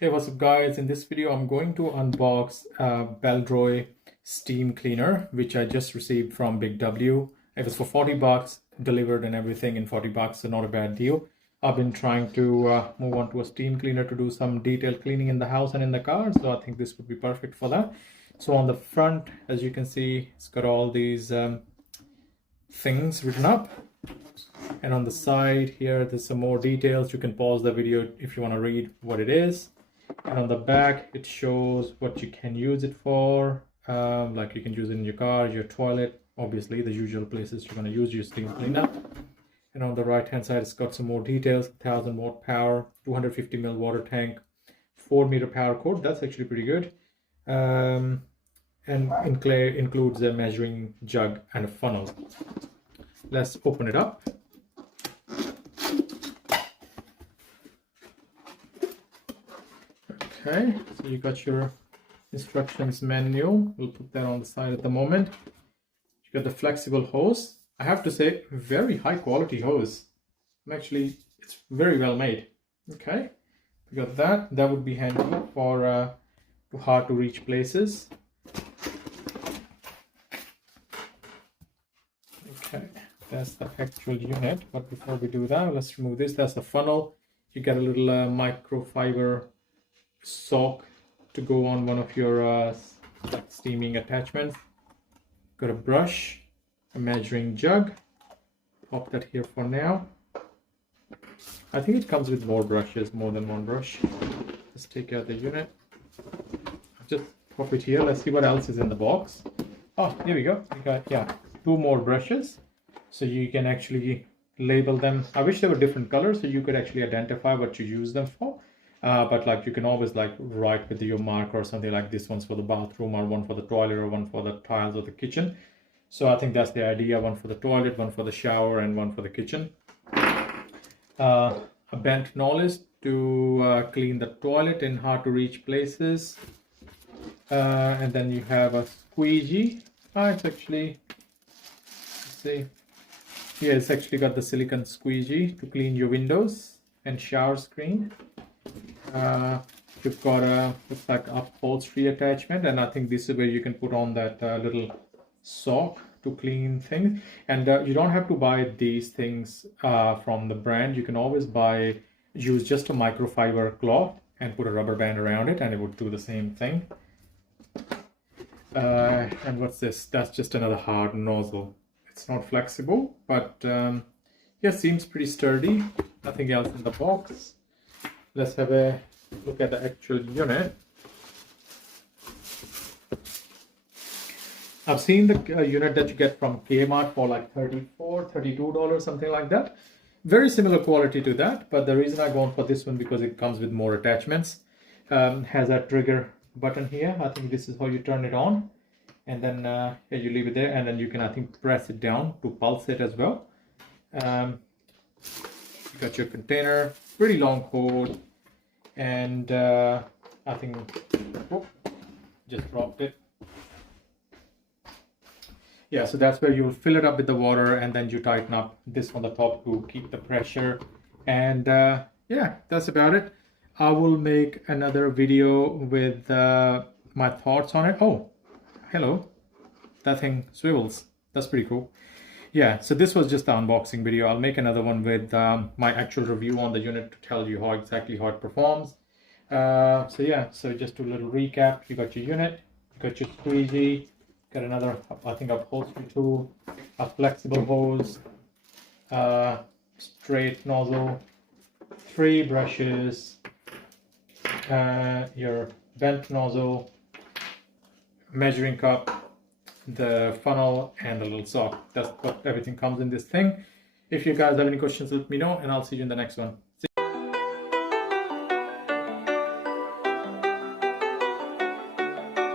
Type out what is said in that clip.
Hey, what's up guys? In this video I'm going to unbox Beldray steam cleaner which I just received from Big W. It was for 40 bucks, delivered and everything in 40 bucks, so not a bad deal. I've been trying to move on to a steam cleaner to do some detailed cleaning in the house and in the car, so I think this would be perfect for that. So on the front, as you can see, it's got all these things written up, and on the side here there's some more details. You can pause the video if you want to read what it is. And on the back it shows what you can use it for, like you can use it in your car, your toilet, obviously the usual places you're going to use your steam cleaner. And on the right hand side it's got some more details: 1000 watt power, 250 ml water tank, 4-meter power cord. That's actually pretty good. And includes a measuring jug and a funnel. Let's open it up. Okay, so you got your instructions manual. We'll put that on the side at the moment. You got the flexible hose. I have to say, very high quality hose. It's very well made. Okay, we got that. That would be handy for hard to reach places. Okay, that's the actual unit. But before we do that, let's remove this. That's the funnel. You get a little microfiber sock to go on one of your steaming attachments. Got a brush, a measuring jug. Pop that here for now. I think it comes with more brushes, more than one brush. Let's take out the unit. Just pop it here. Let's see what else is in the box. Oh, here we go. We got, yeah, 2 more brushes, so you can actually label them. I wish they were different colors so you could actually identify what you use them for. But like you can always like write with your marker or something, like this one's for the bathroom, or one for the toilet, or one for the tiles of the kitchen. So I think that's the idea: one for the toilet, one for the shower, and one for the kitchen. A bent nose to clean the toilet in hard to reach places. And then you have a squeegee. It's actually, let's see, yeah, it's actually got the silicone squeegee to clean your windows and shower screen. You've got a, looks like, upholstery attachment, and I think this is where you can put on that little sock to clean things. And you don't have to buy these things from the brand. You can always use just a microfiber cloth and put a rubber band around it, and it would do the same thing. And what's this? That's just another hard nozzle. It's not flexible, but yeah, seems pretty sturdy. Nothing else in the box. Let's have a look at the actual unit. I've seen the unit that you get from Kmart for like $34, $32, something like that. Very similar quality to that, but the reason I gone for this one because it comes with more attachments. Has a trigger button here. I think this is how you turn it on, and then yeah, you leave it there, and then you can, I think, press it down to pulse it as well. You got your container, pretty long cord, and I think, oh, just dropped it. Yeah, so that's where you'll fill it up with the water, and then you tighten up this on the top to keep the pressure. And yeah, that's about it. I will make another video with my thoughts on it. Oh, hello, that thing swivels. That's pretty cool. Yeah, so this was just the unboxing video. I'll make another one with my actual review on the unit to tell you exactly how it performs. So yeah, so just do a little recap. You got your unit, you got your squeegee, got another, I think, upholstery tool, a flexible hose, straight nozzle, 3 brushes, your bent nozzle, measuring cup, the funnel, and the little sock. That's what everything comes in this thing. If you guys have any questions, let me know, and I'll see you in the next one.